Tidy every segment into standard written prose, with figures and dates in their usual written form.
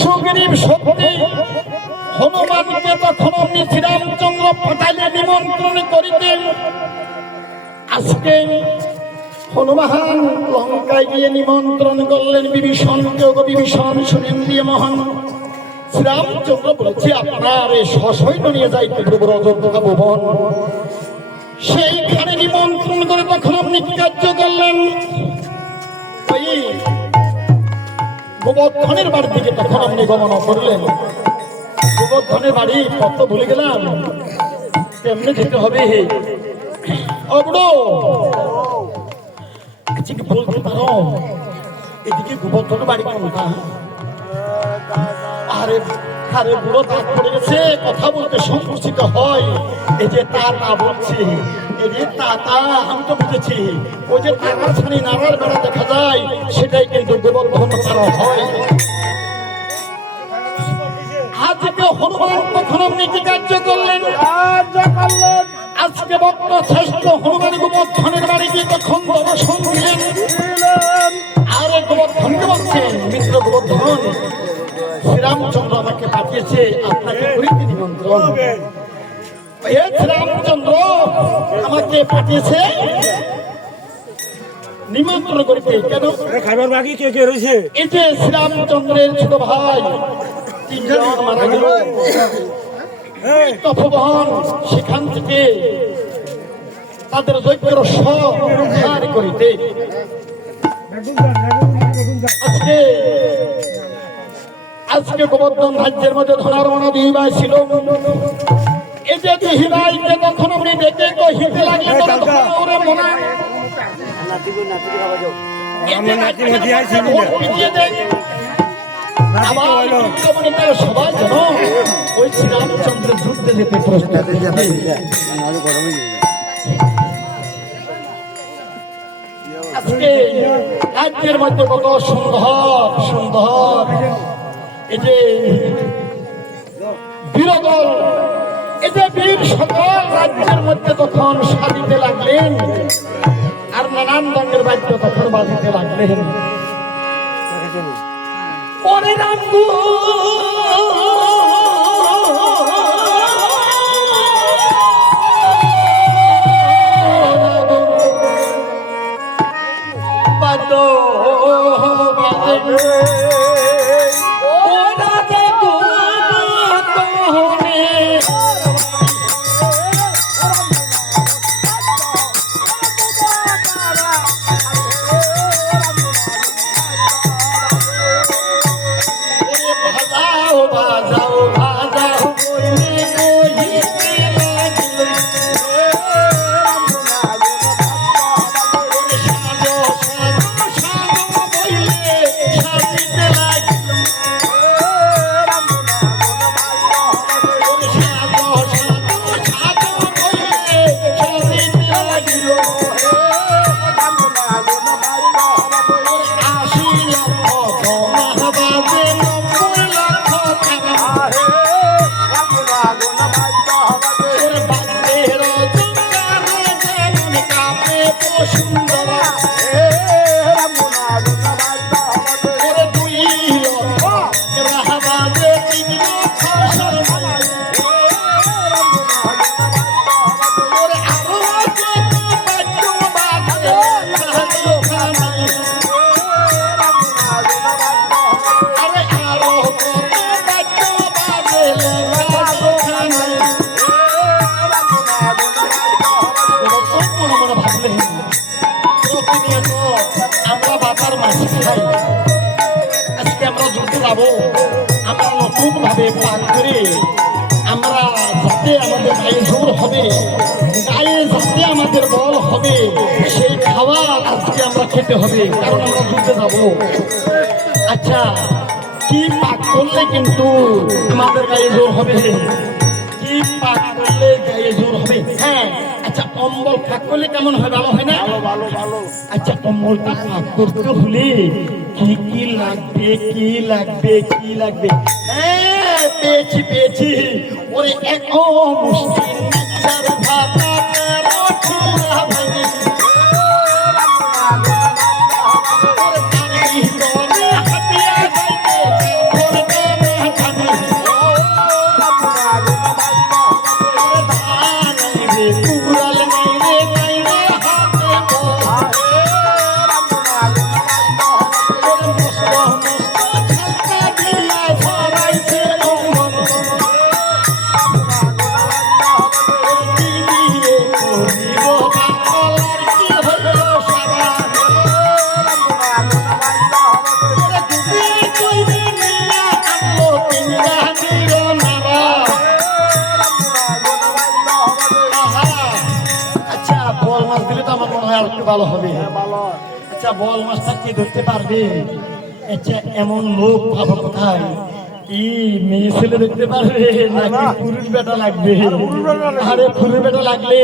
সুগ্রীব সত্যি হনুমানকে তখন অমনি শ্রীরামচন্দ্র পাঠাইলে নিমন্ত্রণ করিতেন। আজকে হনুমান লঙ্কায় গিয়ে নিমন্ত্রণ করলেন বিভীষণকে। বিভীষণ শুনেন দিয়ে মহান শ্রীরামচন্দ্র বলেছে আপনার এই সসৈন্য নিয়ে যাইতে অযোধ্যা ভুবন। সেইখানে নিমন্ত্রণ করে তখন আপনি কি কার্য করলেন? ওই গোবর্ধনের বাড়ির দিকে তখন আপনি গমন করলেন। গোবর্ধনের বাড়ি কত ভুলে গেলাম, কেমনে যেতে হবে? বলতে পারো এদিকে গোবর্ধনের বাড়ি কোনটা? আরে আরে বুড়ো দাঁত পড়ে গেছে, কথা বলতে সংকুচিত হয়। এই যে তা বলছে, এই যে তা আমি তো বুঝেছি। ওই যে তারা ছানি নাড়ার বেড়া দেখা যায়, সেটাই কিন্তু গোবর্ধন পারা হয়। আজকে হনুমান তখন আপনি কি কার্য করলেন? আজকে ভক্ত শ্রেষ্ঠ হনুমান গোবর্ধনের বাড়ি গিয়ে তখন দর্শন দিলেন। আরে গোবর্ধনকে বলছেন, মিত্র গোবর্ধন, শ্রীরামচন্দ্র আমাকে পাঠিয়েছে আপনাকে করিতে নিমন্ত্রণ। শ্রীরামচন্দ্র আমাকে পাঠিয়েছে নিমন্ত্রণ করিতে। কেন? খাবার বাকি কে কে রয়েছে? এই যে শ্রীরামচন্দ্রের ছোট ভাই তিনজন মারা গেল তপবন, সেখান থেকে তাদের যজ্ঞের সহার করিতে আজকে গোবর্ধন রাজ্যের মধ্যে ধরার মনে দুই ভাই ছিল। এই যে দুই ভাইকে তখন আপনি দেখে কহিতে লাগলেন সবাই যেন ওই শ্রীরামচন্দ্রের যুদ্ধে যেতে প্রস্তুত। আজকে রাজ্যের মধ্যে কত সুন্দর সুন্দর এই যে বীরদল, এই যে বীর সকল রাজ্যের মধ্যে তখন সাজিতে লাগলেন, আর নানান রঙের বাদ্য তখন বাজিতে লাগলেন। ওরে রামগো আজকে আমরা যুদ্ধে যাবো, আমরা নতুন ভাবে পান করে আমরা যাতে আমাদের গায়ে জোর হবে, গায়ে যাতে আমাদের বল হবে, সেই খাবার আজকে আমরা খেতে হবে, কারণ আমরা যুদ্ধে যাবো। আচ্ছা, কি পাক করলে কিন্তু আমাদের গায়ে জোর হবে? কি পাক করলে গায়ে জোর হবে? হ্যাঁ, আচ্ছা, অম্বল পাক করলে কেমন হয়? ভালো হয় না? ভালো ভালো। আচ্ছা, অম্বলটা পাক করতে হলে কি কি লাগবে? কি লাগবে? কি লাগবে? হ্যাঁ, পেয়েছি পেয়েছি। ওরে এক মুষ্টি ভাতা একটু ভালো হবে। আচ্ছা বল মাছটা কি ধরতে পারবে? আচ্ছা এমন লোক পাবো কোথায়? কি মেয়ে ছেলে দেখতে পারবে নাকি পুরুষ বেটা লাগবে? আরে পুরুষ বেটা লাগলে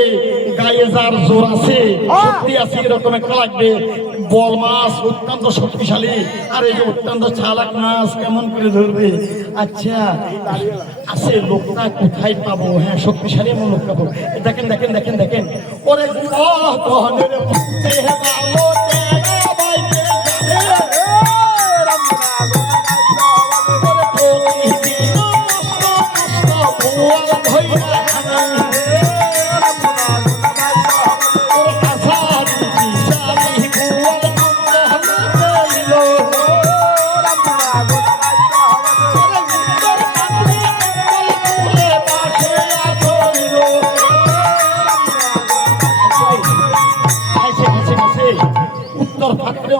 গায়ে যার জোর আছে শক্তি আছে এরকম একটা লাগবে। বল মাছ অত্যন্ত শক্তিশালী, আর এই যে অত্যন্ত চালাক মাছ কেমন করে ধরবে? আচ্ছা আছে লোকটা কোথায় পাবো? হ্যাঁ শক্তিশালী এমন লোক পাবো। দেখেন দেখেন দেখেন দেখেন ওরে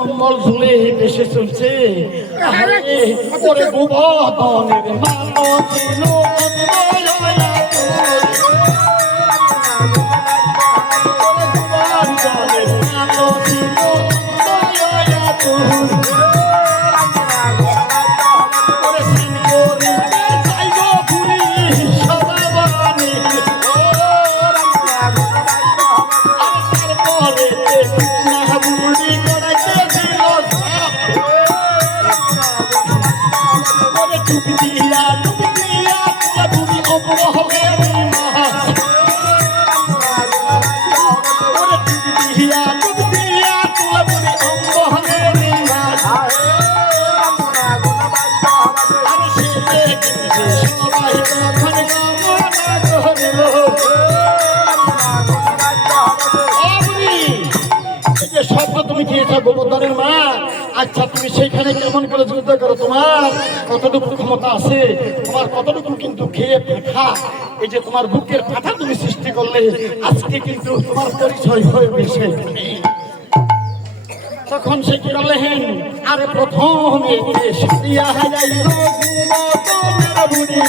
অম্বল ঝুলে দেশে চলছে। ওরে গোবর্ধনের মানছিল গোবর্ধনের মা। আচ্ছা তুমি সেইখানে কেমন করে যুদ্ধ করো? তোমার কতটুকু ক্ষমতা আছে? তোমার কতটুকু কিন্তু খেয়ে পাঠা, এই যে তোমার বুকের পাঠা তুমি সৃষ্টি করলে আজকে কিন্তু তোমার পরিচয় হয়ে গেছে। তখন সে কি করলেন? আরে প্রথমে সারিয়া যাইল বুড়ি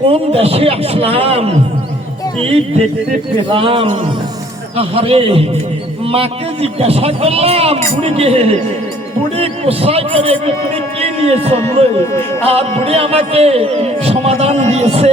কোন দেশে আসলাম, কি দেখতে পেলাম? আহারে মাকে জিজ্ঞাসা করলাম বুড়িকে, বুড়ি কোথায় করে বুড়ি কি নিয়ে চললো? আর বুড়ি আমাকে সমাধান দিয়েছে